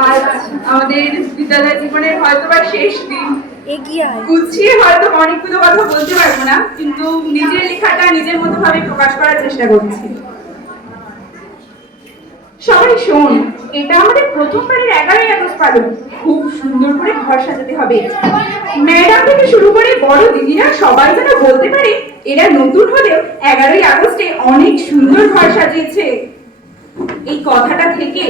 আজ আমাদের বিদ্যালয় জীবনের হয়তো বা শেষ দিন। গুছিয়ে হয়তো অনেকগুলো কথা বলতে পারব না কিন্তু নিজের লেখাটা নিজের মতো ভাবে প্রকাশ করার চেষ্টা করছি। সবাই শোন এটা আমাদের প্রথমবারের এগারোই আগস্ট পালন। খুব সুন্দর করে ঘর সাজাতে হবে। ম্যাডাম থেকে শুরু করে বড় দিদিরা সবাই যেন বলতে পারে এরা নতুন হলেও এগারোই আগস্টে অনেক সুন্দর ঘর সাজিয়েছে। এই কথাটা থেকে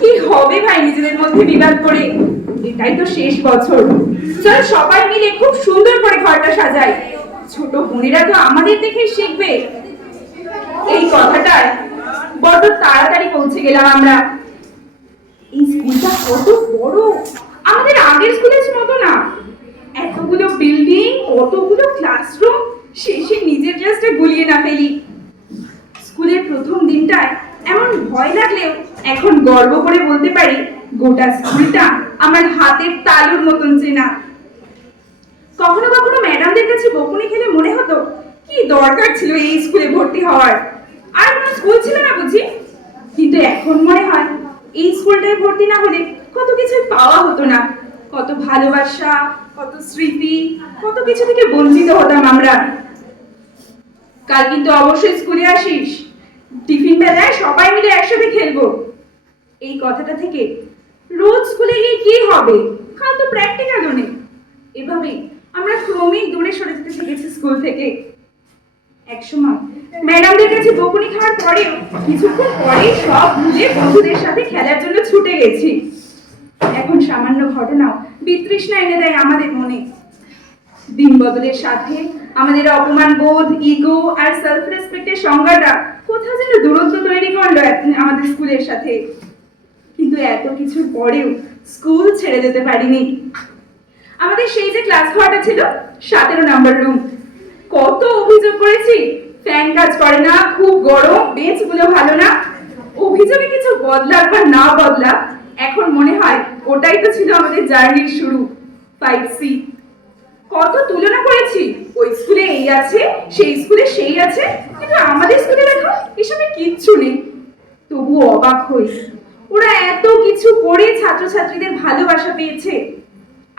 কি হবে ভাই নিজেদের মধ্যে বিবাদ করে? এটাই তো শেষ বছর। চল সবাই মিলে খুব সুন্দর করে ঘরটা সাজাই। ছোট বোনেরা তো আমাদের দেখে শিখবে। এই কথাটায় বড্ড তাড়াতাড়ি পৌঁছে গেলাম আমরা। এই স্কুলটা কত বড়। আমাদের আগের স্কুলের মতো না। এতগুলো বিল্ডিং কতগুলো ক্লাসরুম শেষে নিজের ক্লাসটা গুলিয়ে না ফেলি। স্কুলের প্রথম দিনটায় এমন ভয় লাগলেও এখন গর্ব করে বলতে পারি, গোটা স্কুলটা আমার হাতের তালুর মতন চেনা। কখনো কখনো ম্যাডামদের কাছে বকুনি খেলে মনে হতো, কি দরকার ছিল এই স্কুলে ভর্তি হওয়ার। আর কোনো স্কুল ছিল না বুঝি? কিন্তু এখন মনে হয়, এই স্কুলটায় ভর্তি না হলে কত কিছু পাওয়া হতো না। কত ভালোবাসা, কত স্মৃতি, কত কিছু থেকে বঞ্চিত হতাম আমরা। কাল কিন্তু অবশ্যই স্কুলে আসিস। টিফিন বেলায় সবাই মিলে একসাথে খেলব। এই কথাটা থেকে রোজ স্কুলে গিয়ে কি হবে? কাল তো প্র্যাকটিক্যালও নেই। আমরা ক্রমেই দূরে সরে যেতে শিখেছি স্কুল থেকে। একসময় ম্যাডামদের কাছে বকুনি খাওয়ার পরেও কিছুক্ষণ পরেই সব ভুলে বন্ধুদের সাথে খেলার জন্য ছুটে গেছি। এখন সামান্য ঘটনাও বিতৃষ্ণা এনে দেয় আমাদের মনে। দিন বদলের সাথে আমাদের অপমান বোধ ইগো আর সেলফ রেসপেক্টের সংজ্ঞাটা কোথাও যেন দূরত্ব তৈরি করল আমাদের স্কুলের সাথে। কিন্তু এত কিছুর পরেও স্কুল ছেড়ে যেতে পারিনি। আমাদের সেই যে ক্লাস ঘরটা ছিল, সতেরো নাম্বার রুম। কত অভিযোগ করেছি, ফ্যান কাজ করে না, খুব গরম, বেঞ্চগুলো ভালো না। অভিযোগে কিছু বদলাক বা না বদলা এখন মনে হয় ওটাই তো ছিল আমাদের জার্নির শুরু ফাইভ সি কত তুলনা করেছি, ওই স্কুলে এই আছে, সেই স্কুলে সেই আছে, কিন্তু আমাদের স্কুলে দেখো, এসবে কিচ্ছু নেই। তবু অবাক হই। ওরা এত কিছু করে ছাত্রছাত্রীদের ভালোবাসা পেয়েছে।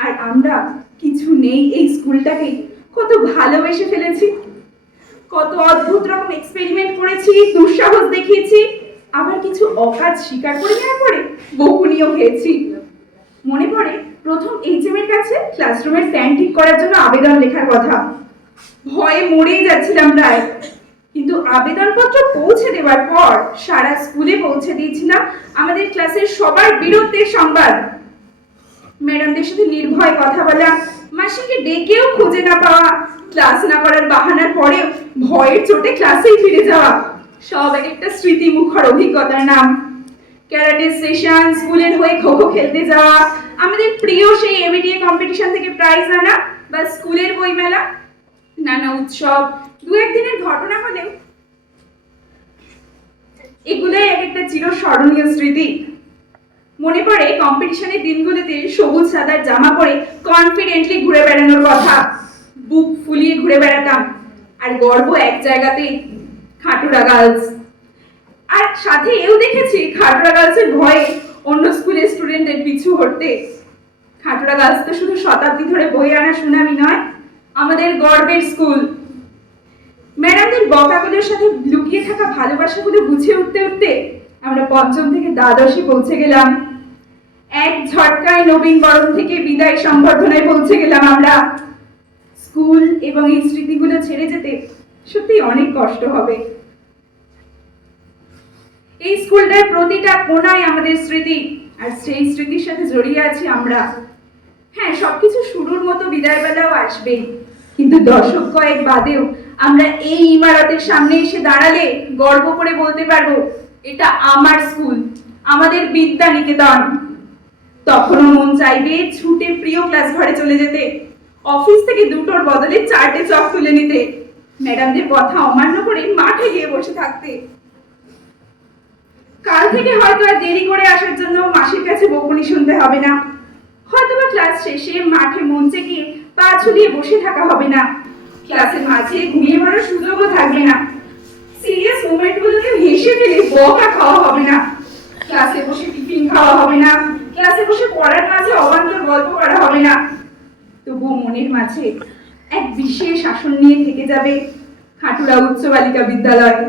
আর আমরা কিছু নেই এই স্কুলটাকে। কত ভালোবেসে ফেলেছি। কত অদ্ভুত রকম এক্সপেরিমেন্ট করেছি, দুঃসাহস দেখিয়েছি। আবার কিছু অকাজ স্বীকার করে নেওয়ার পরে বকুনিও খেয়েছি। মনে পড়ে প্রথম এইচএম এর কাছে ক্লাসরুমের ফ্যান ঠিক করার জন্য আবেদন লেখার কথা। ভয়ে মরেই যাচ্ছিলাম প্রায়। কিন্তু আবেদনপত্র পৌঁছে দেওয়ার পর সারা স্কুলে পৌঁছে দিয়েছিলাম আমাদের ক্লাসের সবার বীরত্বের সংবাদ। ম্যাডামদের সাথে নির্ভয় কথা বলা, মাসিকে ডেকেও খুঁজে না পাওয়া, ক্লাস না করার বাহানার পরে ভয়ের চোটে ক্লাসেই ফিরে যাওয়া, সব এক একটা স্মৃতি মুখর অভিজ্ঞতার নাম। ক্যারাটে সেশন, স্কুলের হয়ে খো খো খেলতে যাওয়া, আমাদের প্রিয় সেই এমএডিএ কম্পিটিশন থেকে প্রাইজ আনা, বা স্কুলের বইমেলা, নানা উৎসব দু একদিনের ঘটনা হলেও এগুলোই এক একটা চিরস্মরণীয় স্মৃতি। মনে পড়ে কম্পিটিশনের দিনগুলোতে সবুজ সাদার জামা পরে কনফিডেন্টলি ঘুরে বেড়ানোর কথা। বুক ফুলিয়ে ঘুরে বেড়াতাম। আর গর্ব এক জায়গাতেই খাটুরা গার্লস আর সাথে এও দেখেছি খাটুরা গার্লসের ভয়ে অন্য স্কুলের স্টুডেন্টদের পিছু হটতে। খাটুরা গার্লস তো শুধু শতাব্দী ধরে বই আনা সুনামি নয়, আমাদের গর্বের স্কুল বকাগুলোর সাথে লুকিয়ে থাকা ভালোবাসাগুলো বুঝে উঠতে উঠতে আমরা পঞ্চম থেকে দ্বাদশে পৌঁছে গেলাম। এক ঝটকায় নবীন বরণ থেকে বিদায় সম্বর্ধনায় পৌঁছে গেলাম আমরা। স্কুল এবং এই স্মৃতিগুলো ছেড়ে যেতে সত্যি অনেক কষ্ট হবে। এই স্কুলটার প্রতিটা কোনায় আমাদের স্মৃতি, আর সেই স্মৃতির সাথে জড়িয়ে আছি আমরা। হ্যাঁ সবকিছু শুরুর মতো বিদায় বেলাও আসবেই। কিন্তু দশক কয়েক বাদেও আমরা এই ইমারতের সামনে এসে দাঁড়ালে গর্ব করে বলতে পারব, এটা আমার স্কুল, আমাদের বিদ্যা নিকেতন তখনও মন চাইবে ছুটে প্রিয় ক্লাস ঘরে চলে যেতে, অফিস থেকে দুটোর বদলে চারটে চক তুলে নিতে, ম্যাডামদের কথা অমান্য করে মাঠে গিয়ে বসে থাকতে। কাল থেকে হয়তো আর দেরি করে আসার জন্য মাসির কাছে বকুনি শুনতে হবে না। ক্লাস শেষে মাঠে মঞ্চে গিয়ে পা ঝুলিয়ে বসে থাকা হবে না। ক্লাসের মাঝে ঘুমিয়ে পড়ার সুযোগও থাকবে না। সিরিয়াস মোমেন্টগুলোকে হেসে ফেলে বকা খাওয়া হবে না। ক্লাসে বসে টিফিন খাওয়া হবে না। ক্লাসে বসে পড়ার মাঝে অবান্তর গল্প করা হবে না। তবুও মনের মাঝে এক বিশেষ আসন নিয়ে থেকে যাবে খাটুরা উচ্চ বালিকা বিদ্যালয়।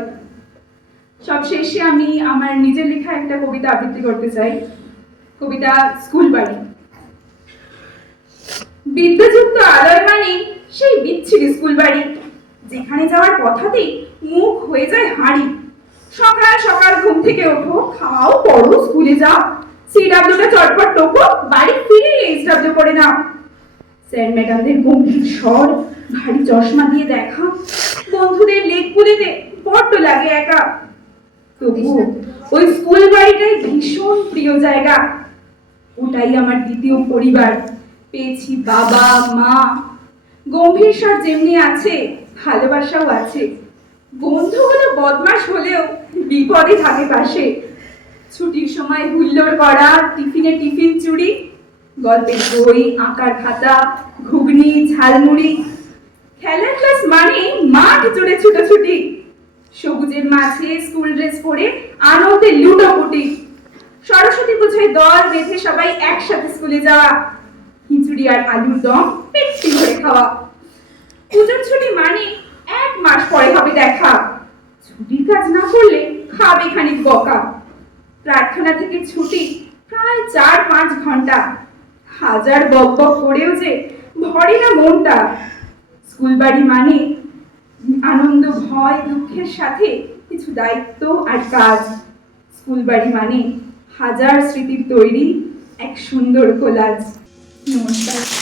সবশেষে আমি আমার নিজের লেখা একটা কবিতা আবৃত্তি করতে চাই। কবিতা স্কুল বাড়ি বিদ্যাযুক্ত আলয় মানে সেই বিচ্ছিরি স্কুল বাড়ি। যেখানে যাওয়ার কথাতেই মুখ হয়ে যায় হাঁড়ি। সকাল সকাল ঘুম থেকে ওঠো, খাও, পড়ো, স্কুলে যাও। সিডাব্লিউটা চটপট টোকো বাড়ি ফিরে এইচডাব্লিউ করে নাও। স্যার ম্যাডামদের গম্ভীর স্বর ভারী চশমা দিয়ে দেখা। বন্ধুদের লেগ পুলিতে বড্ড লাগে একা। তবু ওই স্কুল বাড়িটাই ভীষণ প্রিয় জায়গা। ওটাই আমার দ্বিতীয় পরিবার। পেয়েছি বাবা, মা। গম্ভীর স্বর যেমনি আছে, ভালোবাসাও আছে। বন্ধুগুলো বদমাস হলেও বিপদে থাকে পাশে। ছুটির সময় হুল্লোড় করা, টিফিনে টিফিন চুরি, গল্পের বই, আঁকার খাতা, ঘুগনি, ঝালমুড়ি। খেলার ক্লাস মানে মাঠ জুড়ে ছুটোছুটি। সবুজের মাঝে স্কুল ড্রেস পরে আনন্দে লুটোপুটি সরস্বতী পুজোয় দল বেঁধে সবাই একসাথে স্কুলে যাওয়া। খিচুড়ি আর আলুর দম পেটটি ভরে খাওয়া। পুজোর ছুটি মানে এক মাস পরে হবে দেখা। ছুটির কাজ না করলে খাবে খানিক বকা। প্রার্থনা থেকে ছুটি প্রায় চার পাঁচ ঘণ্টা। হাজার বক বক করেও যে ভরে না মনটা। স্কুল বাড়ি মানে আনন্দ, ভয়, দুঃখের সাথে কিছু দায়িত্ব আর কাজ। স্কুল বাড়ি মানে হাজার স্মৃতির তৈরি এক সুন্দর কোলাজ। もうし。